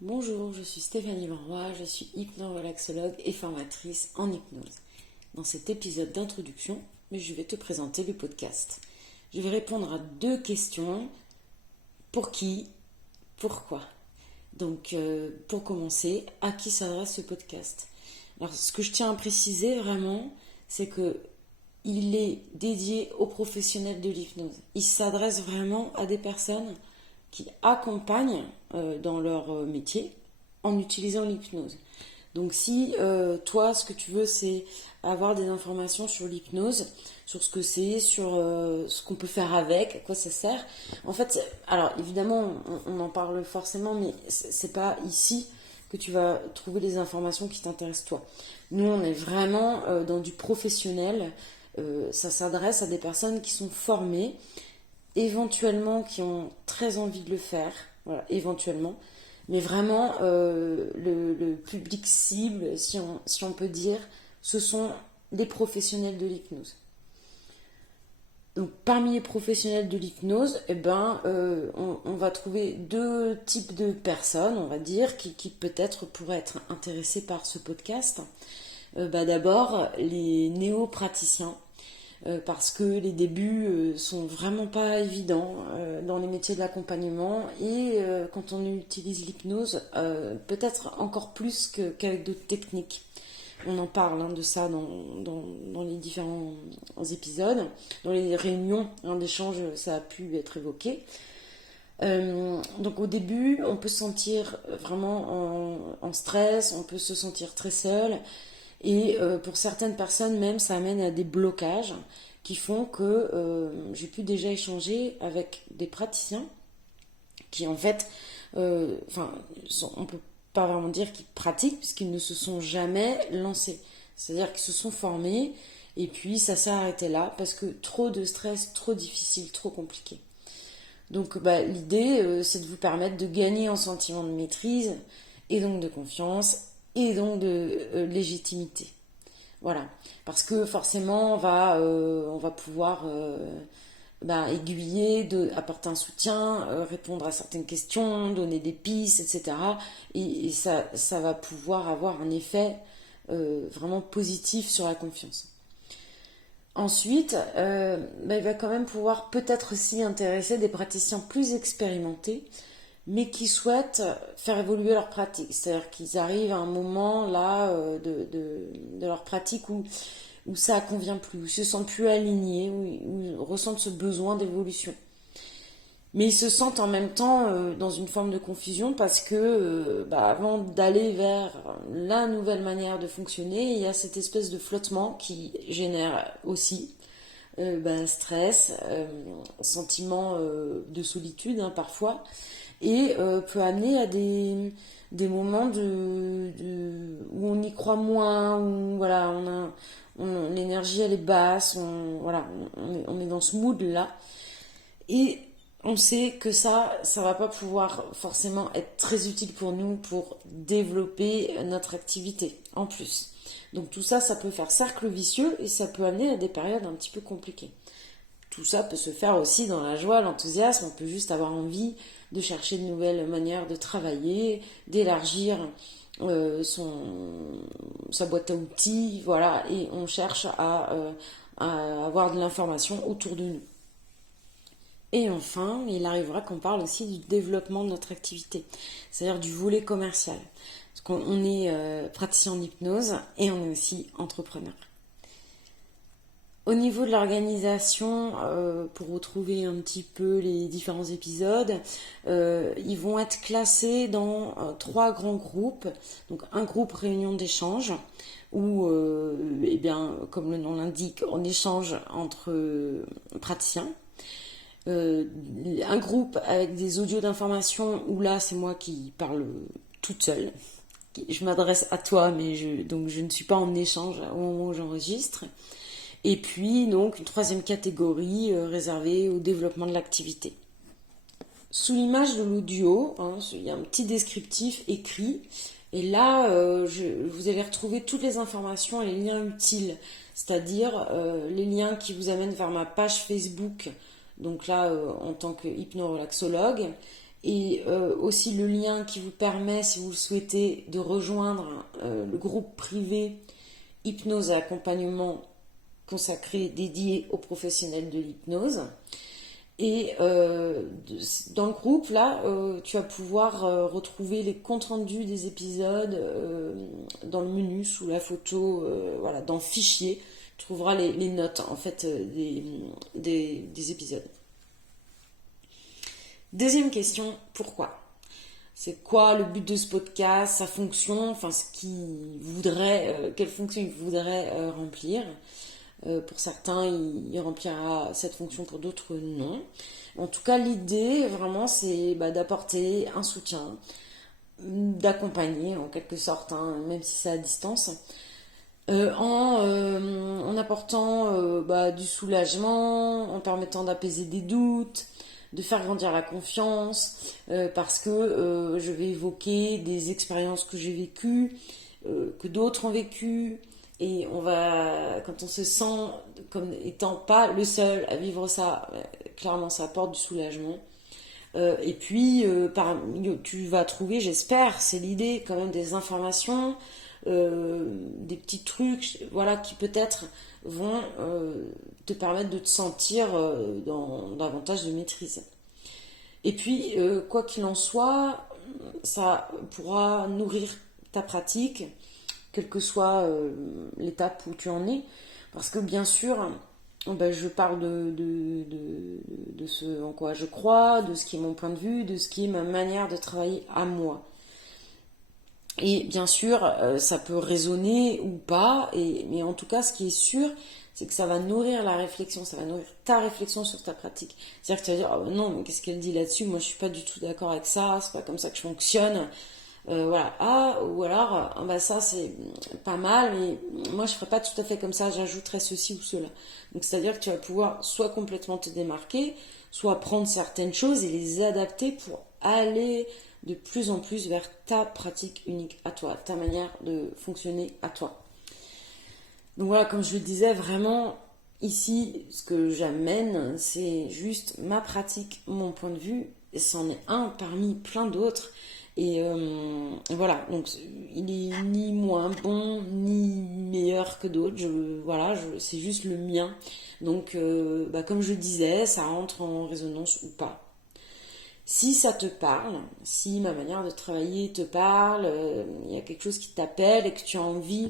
Bonjour, je suis Stéphanie Leroy, je suis hypnorelaxologue et formatrice en hypnose. Dans cet épisode d'introduction, je vais te présenter le podcast. Je vais répondre à deux questions. Pour qui? Pourquoi? Donc, pour commencer, à qui s'adresse ce podcast? Alors, ce que je tiens à préciser vraiment, c'est que il est dédié aux professionnels de l'hypnose. Il s'adresse vraiment à des personnes qui accompagnent dans leur métier en utilisant l'hypnose. Donc si toi, ce que tu veux, c'est avoir des informations sur l'hypnose, sur ce que c'est, sur ce qu'on peut faire avec, à quoi ça sert. En fait, alors évidemment, on en parle forcément, mais c'est pas ici que tu vas trouver les informations qui t'intéressent toi. Nous, on est vraiment dans du professionnel. Ça s'adresse à des personnes qui sont formées, éventuellement qui ont très envie de le faire, voilà, éventuellement. Mais vraiment, le public cible, si on peut dire, ce sont les professionnels de l'hypnose. Donc, parmi les professionnels de l'hypnose, on va trouver deux types de personnes, on va dire, qui peut-être pourraient être intéressées par ce podcast. D'abord, les néo-praticiens, parce que les débuts sont vraiment pas évidents dans les métiers de l'accompagnement et quand on utilise l'hypnose, peut-être encore plus qu'avec d'autres techniques. On en parle de ça dans les différents épisodes, dans les réunions d'échange, ça a pu être évoqué. Donc au début, on peut se sentir vraiment en stress, on peut se sentir très seul. Et pour certaines personnes même, ça amène à des blocages qui font que j'ai pu déjà échanger avec des praticiens qui en fait, on peut pas vraiment dire qu'ils pratiquent puisqu'ils ne se sont jamais lancés. C'est-à-dire qu'ils se sont formés et puis ça s'est arrêté là parce que trop de stress, trop difficile, trop compliqué. Donc l'idée, c'est de vous permettre de gagner en sentiment de maîtrise et donc de confiance et donc de légitimité. Voilà, parce que forcément on va pouvoir aiguiller, apporter un soutien, répondre à certaines questions, donner des pistes, etc. Et ça va pouvoir avoir un effet vraiment positif sur la confiance. Ensuite, il va quand même pouvoir peut-être aussi intéresser des praticiens plus expérimentés, mais qui souhaitent faire évoluer leur pratique. C'est-à-dire qu'ils arrivent à un moment là de leur pratique où ça ne convient plus, où ils se sentent plus alignés, où ils ressentent ce besoin d'évolution. Mais ils se sentent en même temps dans une forme de confusion parce que avant d'aller vers la nouvelle manière de fonctionner, il y a cette espèce de flottement qui génère aussi stress, sentiment de solitude parfois, et peut amener à des moments où on y croit moins, où voilà, l'énergie elle est basse, on est dans ce mood là. Et on sait que ça va pas pouvoir forcément être très utile pour nous pour développer notre activité en plus. Donc tout ça, ça peut faire cercle vicieux et ça peut amener à des périodes un petit peu compliquées. Tout ça peut se faire aussi dans la joie, l'enthousiasme, on peut juste avoir envie de chercher de nouvelles manières de travailler, d'élargir sa boîte à outils, voilà, et on cherche à avoir de l'information autour de nous. Et enfin, il arrivera qu'on parle aussi du développement de notre activité, c'est-à-dire du volet commercial. Parce qu'on est praticien en hypnose et on est aussi entrepreneur. Au niveau de l'organisation, pour retrouver un petit peu les différents épisodes, ils vont être classés dans trois grands groupes. Donc un groupe réunion d'échange, où, comme le nom l'indique, on échange entre praticiens. Un groupe avec des audios d'information où là c'est moi qui parle toute seule. Je m'adresse à toi mais donc je ne suis pas en échange au moment où j'enregistre. Et puis donc une troisième catégorie réservée au développement de l'activité. Sous l'image de l'audio, il y a un petit descriptif écrit. Et là, vous allez retrouver toutes les informations et les liens utiles, c'est-à-dire les liens qui vous amènent vers ma page Facebook, donc là en tant que hypnorelaxologue, et aussi le lien qui vous permet, si vous le souhaitez, de rejoindre le groupe privé Hypnose et accompagnement consacré, dédié aux professionnels de l'hypnose. Et dans le groupe, là, tu vas pouvoir retrouver les comptes rendus des épisodes dans le menu, sous la photo, voilà, dans Fichier. Tu trouveras les notes, en fait, des épisodes. Deuxième question, pourquoi ? C'est quoi le but de ce podcast, sa fonction, enfin ce qu'il voudrait, quelle fonction il voudrait remplir. Pour certains, il remplira cette fonction, pour d'autres, non. En tout cas, l'idée, vraiment, c'est d'apporter un soutien, d'accompagner, en quelque sorte, hein, même si c'est à distance, en apportant du soulagement, en permettant d'apaiser des doutes, de faire grandir la confiance, parce que je vais évoquer des expériences que j'ai vécues, que d'autres ont vécues, et quand on se sent comme étant pas le seul à vivre ça, clairement ça apporte du soulagement. Et puis tu vas trouver, j'espère, c'est l'idée, quand même des informations, des petits trucs, voilà, qui peut-être vont te permettre de te sentir dans davantage de maîtrise. Et puis, quoi qu'il en soit, ça pourra nourrir ta pratique, quelle que soit l'étape où tu en es. Parce que bien sûr, je parle de ce en quoi je crois, de ce qui est mon point de vue, de ce qui est ma manière de travailler à moi. Et bien sûr, ça peut résonner ou pas, mais en tout cas, ce qui est sûr, c'est que ça va nourrir la réflexion, ça va nourrir ta réflexion sur ta pratique. C'est-à-dire que tu vas dire, oh non, mais qu'est-ce qu'elle dit là-dessus? Moi, je suis pas du tout d'accord avec ça, c'est pas comme ça que je fonctionne. Voilà. Ah, ou alors, ça c'est pas mal, mais moi je ferais pas tout à fait comme ça, j'ajouterais ceci ou cela. Donc c'est-à-dire que tu vas pouvoir soit complètement te démarquer, soit prendre certaines choses et les adapter pour aller de plus en plus vers ta pratique unique à toi, ta manière de fonctionner à toi. Donc voilà, comme je le disais, vraiment, ici, ce que j'amène, c'est juste ma pratique, mon point de vue, et c'en est un parmi plein d'autres. Et voilà, donc il est ni moins bon, ni meilleur que d'autres, c'est juste le mien. Donc, comme je disais, ça entre en résonance ou pas. Si ça te parle, si ma manière de travailler te parle, il y a quelque chose qui t'appelle et que tu as envie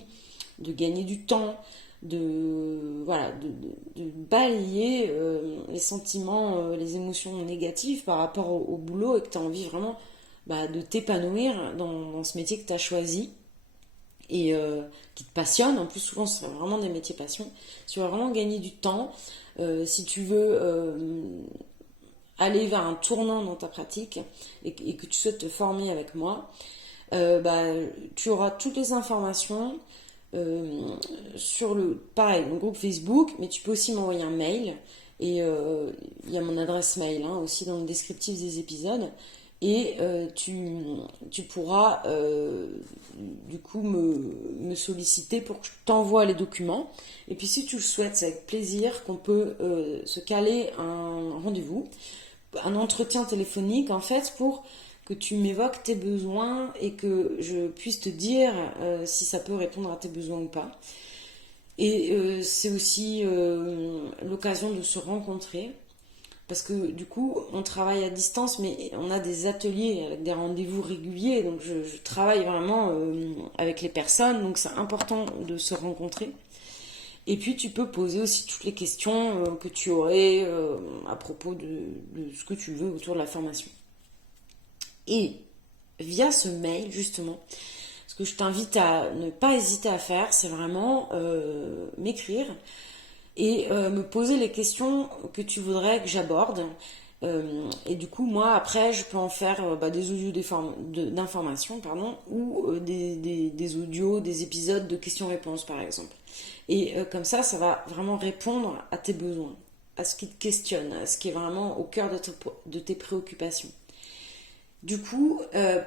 de gagner du temps, de balayer les sentiments, les émotions négatives par rapport au boulot, et que tu as envie vraiment de t'épanouir dans ce métier que tu as choisi et qui te passionne. En plus, souvent, c'est vraiment des métiers passion. Si tu veux vraiment gagner du temps, si tu veux aller vers un tournant dans ta pratique et que tu souhaites te former avec moi, tu auras toutes les informations sur le groupe Facebook, mais tu peux aussi m'envoyer un mail, et il y a mon adresse mail aussi dans le descriptif des épisodes, et tu pourras du coup me solliciter pour que je t'envoie les documents. Et puis si tu le souhaites, c'est avec plaisir qu'on peut se caler un rendez-vous, un entretien téléphonique en fait, pour que tu m'évoques tes besoins et que je puisse te dire si ça peut répondre à tes besoins ou pas. Et c'est aussi l'occasion de se rencontrer, parce que du coup on travaille à distance, mais on a des ateliers avec des rendez-vous réguliers, donc je travaille vraiment avec les personnes, donc c'est important de se rencontrer. Et puis tu peux poser aussi toutes les questions que tu aurais à propos de ce que tu veux autour de la formation. Et via ce mail, justement, ce que je t'invite à ne pas hésiter à faire, c'est vraiment m'écrire et me poser les questions que tu voudrais que j'aborde. Et du coup, moi, après, je peux en faire des audios d'information, ou des audios, des épisodes de questions-réponses, par exemple. Et comme ça va vraiment répondre à tes besoins, à ce qui te questionne, à ce qui est vraiment au cœur de tes préoccupations. Du coup,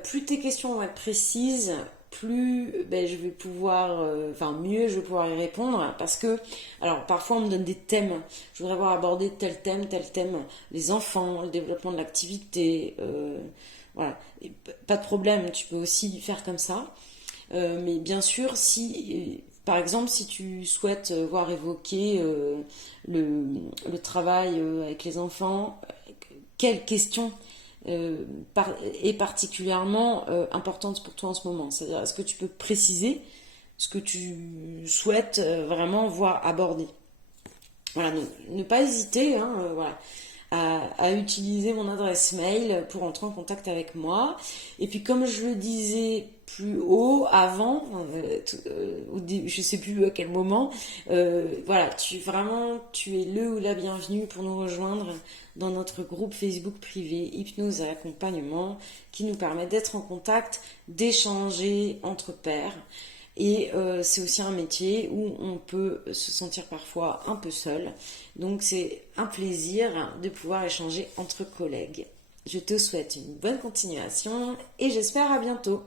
plus tes questions vont être précises, plus je vais pouvoir, mieux je vais pouvoir y répondre, parce que, alors parfois on me donne des thèmes, je voudrais voir aborder tel thème, les enfants, le développement de l'activité, voilà, et pas de problème, tu peux aussi faire comme ça. Mais bien sûr, si, par exemple, si tu souhaites voir évoquer le travail avec les enfants, quelle question est particulièrement importante pour toi en ce moment? C'est-à-dire, est-ce que tu peux préciser ce que tu souhaites vraiment voir aborder? Voilà, ne pas hésiter, hein, voilà, à utiliser mon adresse mail pour entrer en contact avec moi. Et puis comme je le disais plus haut, avant, je sais plus à quel moment, voilà, tu es le ou la bienvenue pour nous rejoindre dans notre groupe Facebook privé Hypnose et Accompagnement, qui nous permet d'être en contact, d'échanger entre pairs. Et c'est aussi un métier où on peut se sentir parfois un peu seul. Donc c'est un plaisir de pouvoir échanger entre collègues. Je te souhaite une bonne continuation et j'espère à bientôt.